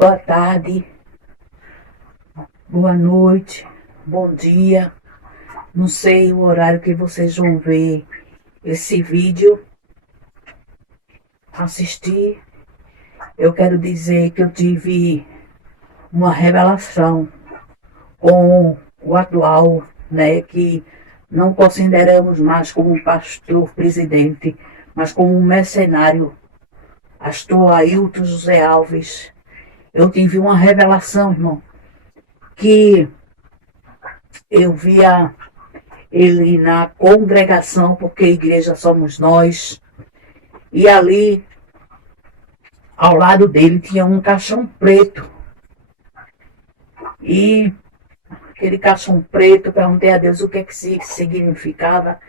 Boa tarde, boa noite, bom dia. Não sei o horário que vocês vão ver esse vídeo, assistir. Eu quero dizer que eu tive uma revelação com o atual, que não consideramos mais como um pastor presidente, mas como um mercenário, pastor Ailton José Alves. Eu tive uma revelação, irmão, que eu via ele na congregação, porque a igreja somos nós, e ali, ao lado dele, tinha um caixão preto. E aquele caixão preto, perguntei a Deus o que significava,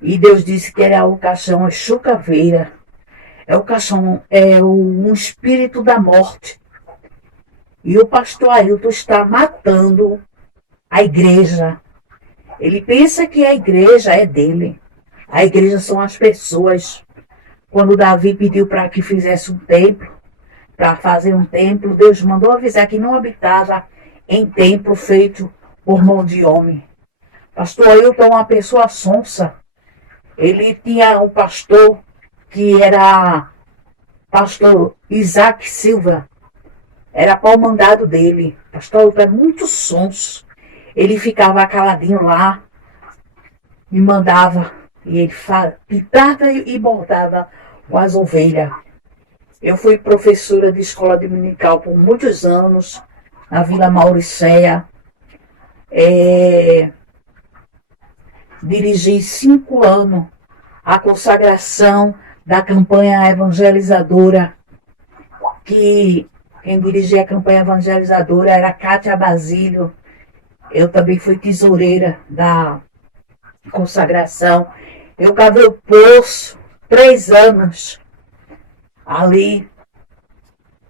e Deus disse que era o caixão Chucaveira. É o caixão, um espírito da morte. E o pastor Ailton está matando a igreja. Ele pensa que a igreja é dele. A igreja são as pessoas. Quando Davi pediu para que fizesse um templo, para fazer um templo, Deus mandou avisar que não habitava em templo feito por mão de homem. Pastor Ailton é uma pessoa sonsa. Ele tinha um pastor que era pastor Isaac Silva. Era pau mandado dele. Pastor Ailton é muito sonso. Ele ficava caladinho lá, me mandava, e ele pitava e bordava com as ovelhas. Eu fui professora de escola dominical por muitos anos, na Vila Mauricéia. Dirigi 5 anos a consagração da campanha evangelizadora, que quem dirigia a campanha evangelizadora era Cátia Basílio. Eu também fui tesoureira da consagração. Eu cavei o poço 3 anos ali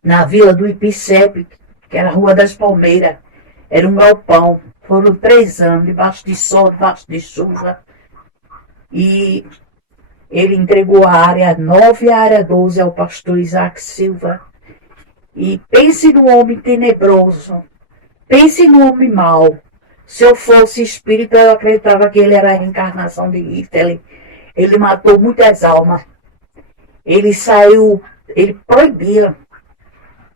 na Vila do Ipicep, que era a Rua das Palmeiras. Era um galpão. Foram 3 anos, debaixo de sol, debaixo de chuva. E ele entregou a área 9 e a área 12 ao pastor Isaac Silva. E pense no homem tenebroso. Pense no homem mau. Se eu fosse espírito, eu acreditava que ele era a reencarnação de Hitler. Ele matou muitas almas. Ele proibia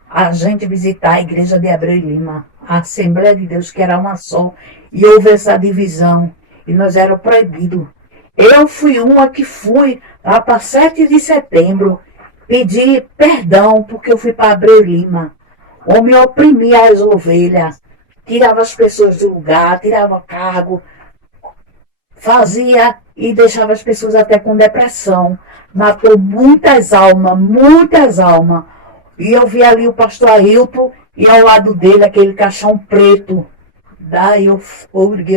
a gente visitar a igreja de Abreu e Lima, a Assembleia de Deus, que era uma só, e houve essa divisão, e nós éramos proibidos. Eu fui uma que fui lá para 7 de setembro, pedir perdão, porque eu fui para Abreu e Lima. O homem oprimia as ovelhas, tirava as pessoas do lugar, tirava cargo, fazia e deixava as pessoas até com depressão. Matou muitas almas, muitas almas. E eu vi ali o pastor Ailton e ao lado dele aquele caixão preto. Daí eu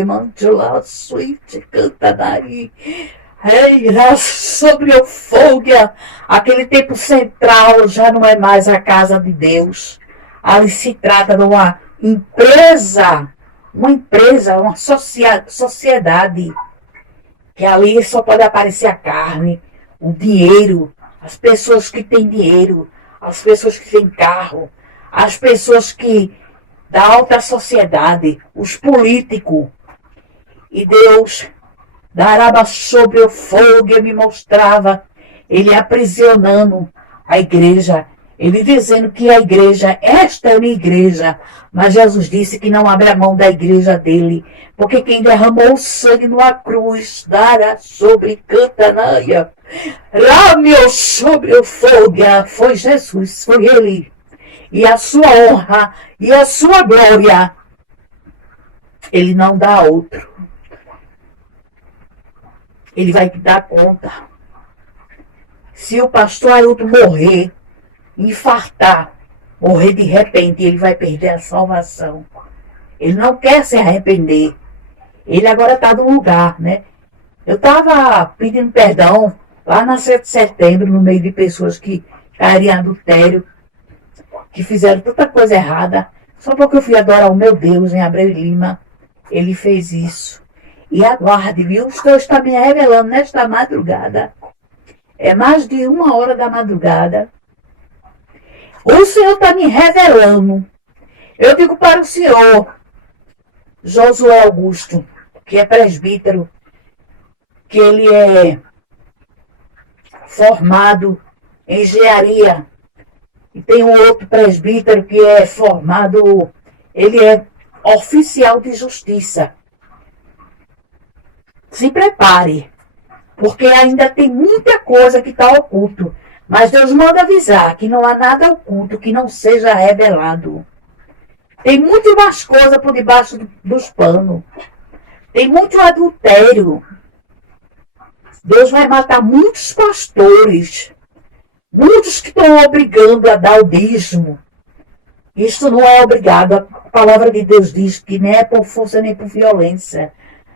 mantila suíte, canta daí. Era sobre o fogo. Aquele tempo central já não é mais a casa de Deus. Ali se trata de uma empresa, uma sociedade, que ali só pode aparecer a carne, o dinheiro, as pessoas que têm dinheiro, as pessoas que têm carro, as pessoas que da alta sociedade, os políticos. E Deus dará sobre o fogo e me mostrava ele aprisionando a igreja. Ele dizendo que a igreja, esta é a minha igreja, mas Jesus disse que não abre a mão da igreja dele, porque quem derramou o sangue numa cruz, dará sobre Cantanaia, rameu sobre o fogo, foi Jesus, foi ele, e a sua honra e a sua glória, ele não dá a outro, ele vai dar conta. Se o pastor Ailton morrer, infartar, morrer de repente, ele vai perder a salvação. Ele não quer se arrepender. Ele agora está no lugar, né? Eu estava pedindo perdão lá na 7 de setembro, no meio de pessoas que caíram em adultério, que fizeram tanta coisa errada, só porque eu fui adorar o meu Deus em Abreu e Lima. Ele fez isso. E aguarde, viu? Deus está me revelando nesta madrugada. É mais de 1 hora da madrugada. O Senhor está me revelando. Eu digo para o senhor, Josué Augusto, que é presbítero, que ele é formado em engenharia. E tem um outro presbítero que é formado, ele é oficial de justiça. Se prepare, porque ainda tem muita coisa que está oculto. Mas Deus manda avisar que não há nada oculto que não seja revelado. Tem muito mais coisa por debaixo dos panos. Tem muito adultério. Deus vai matar muitos pastores. Muitos que estão obrigando a dar o dízimo. Isso não é obrigado. A palavra de Deus diz que nem é por força nem por violência.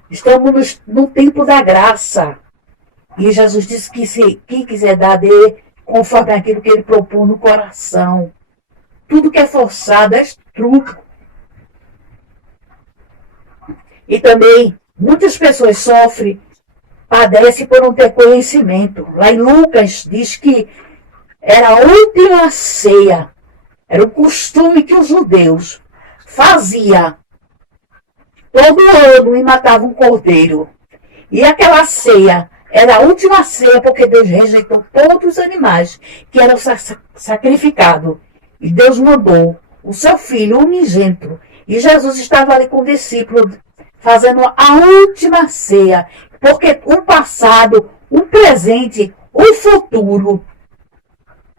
Estamos no tempo da graça. E Jesus disse que se quem quiser dar, dê conforme aquilo que ele propôs no coração. Tudo que é forçado é truque. E também muitas pessoas sofrem, padecem por não ter conhecimento. Lá em Lucas diz que era a última ceia. Era o costume que os judeus faziam todo ano e matavam um cordeiro. E aquela ceia era a última ceia porque Deus rejeitou todos os animais que eram sacrificados. E Deus mandou o seu filho unigênito. E Jesus estava ali com o discípulo fazendo a última ceia. Porque o passado, o presente, o futuro,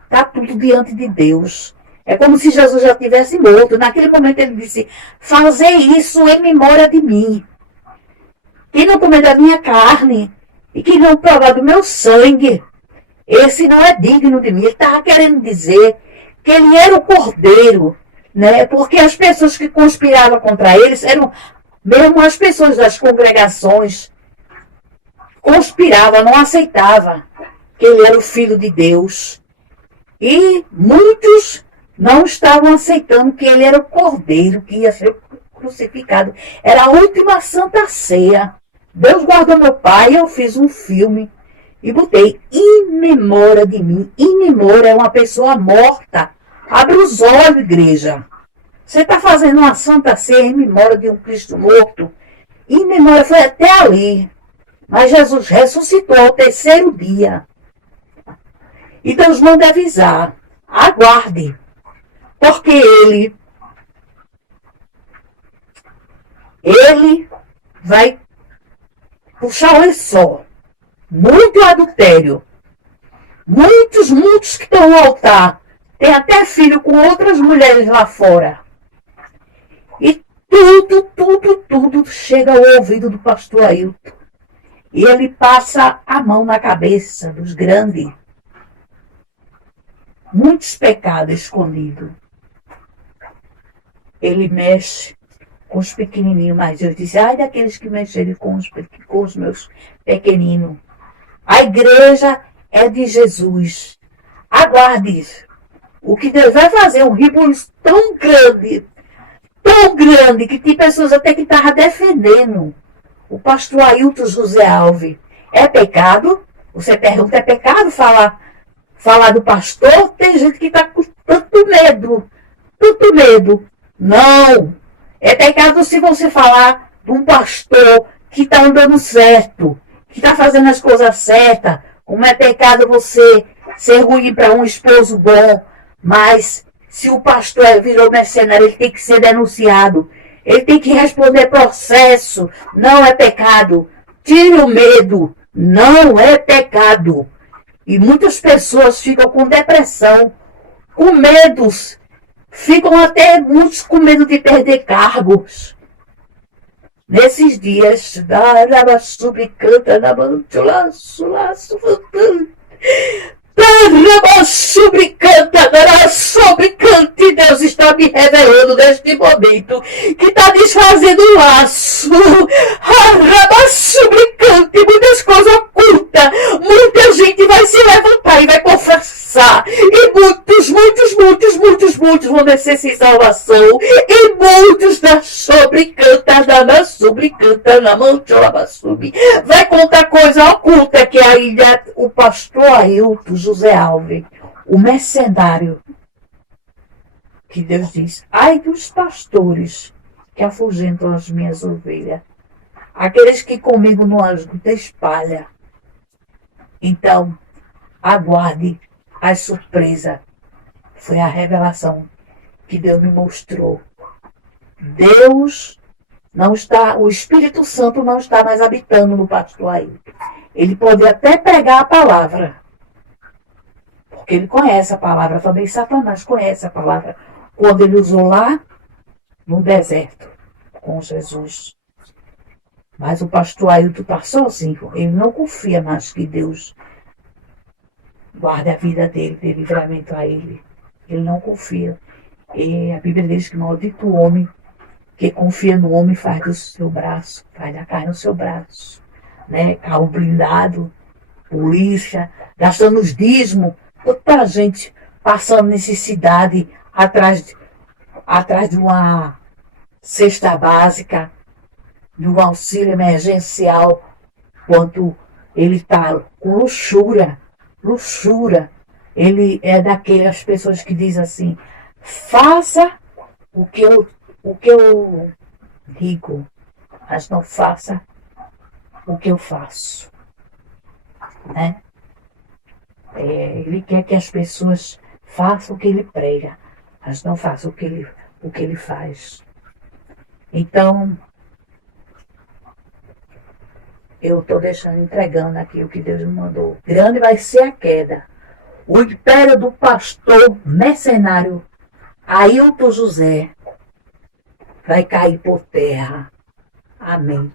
está tudo diante de Deus. É como se Jesus já tivesse morto. Naquele momento ele disse, fazei isso em memória de mim. Quem não comer da minha carne e que não provar do meu sangue, esse não é digno de mim. Ele estava querendo dizer que ele era o cordeiro, né? Porque as pessoas que conspiravam contra eles eram mesmo as pessoas das congregações. Conspiravam, não aceitavam que ele era o Filho de Deus. E muitos não estavam aceitando que ele era o cordeiro que ia ser crucificado. Era a última Santa Ceia. Deus guardou meu pai, eu fiz um filme e botei em memória de mim. Em memória é uma pessoa morta. Abre os olhos, igreja. Você está fazendo uma Santa Ceia em memória de um Cristo morto. Em memória foi até ali. Mas Jesus ressuscitou ao terceiro dia. E Deus manda avisar. Aguarde. Porque ele vai puxar o lençol. Muito adultério. Muitos que estão no altar. Tem até filho com outras mulheres lá fora. E tudo chega ao ouvido do pastor Ailton. E ele passa a mão na cabeça dos grandes. Muitos pecados escondidos. Ele mexe com os pequenininhos, mas Deus diz, ai daqueles que mexerem com os meus pequeninos. A igreja é de Jesus. Aguarde. O que Deus vai fazer um rebuliço tão grande, que tem pessoas até que estavam defendendo o pastor Ailton José Alves. É pecado? Você pergunta, é pecado falar do pastor? Tem gente que está com tanto medo. Não. É pecado se você falar de um pastor que está andando certo, que está fazendo as coisas certas. Como é pecado você ser ruim para um esposo bom. Mas se o pastor virou mercenário, ele tem que ser denunciado. Ele tem que responder processo. Não é pecado. Tire o medo. Não é pecado. E muitas pessoas ficam com depressão, com medos. Ficam até muitos com medo de perder cargos. Nesses dias, canta na laço, e Deus está me revelando neste momento que está desfazendo o laço. Muitas coisas ocultas. Muita gente vai se levantar e vai confessar. E muitos vão descer sem salvação. E muitos da canta na manchola sub. Vai contar coisa oculta que ainda o pastor Ailton José Alves, o mercenário, que Deus diz: ai dos pastores que afugentam as minhas ovelhas, aqueles que comigo não ajudam espalha. Então, aguarde a surpresa. Foi a revelação que Deus me mostrou. Deus não está, o Espírito Santo não está mais habitando no pastor Ailton. Ele pode até pregar a palavra, porque ele conhece a palavra, também Satanás conhece a palavra, quando ele usou lá no deserto com Jesus. Mas o pastor Ailton está sozinho, ele não confia mais que Deus guarde a vida dele, dê livramento a ele. Ele não confia. E a Bíblia diz que maldito o homem que confia no homem, faz do seu braço, faz da carne no seu braço, né? Carro blindado, polícia, gastando os dízimos, tanta gente passando necessidade atrás de uma cesta básica, de um auxílio emergencial, quanto ele está com luxúria. Ele é daquelas pessoas que dizem assim: faça o que eu digo, mas não faça o que eu faço, né? Ele quer que as pessoas façam o que ele prega, mas não façam o que ele faz. Então, eu estou entregando aqui o que Deus me mandou. Grande vai ser a queda. O império do pastor mercenário Ailton José vai cair por terra. Amém.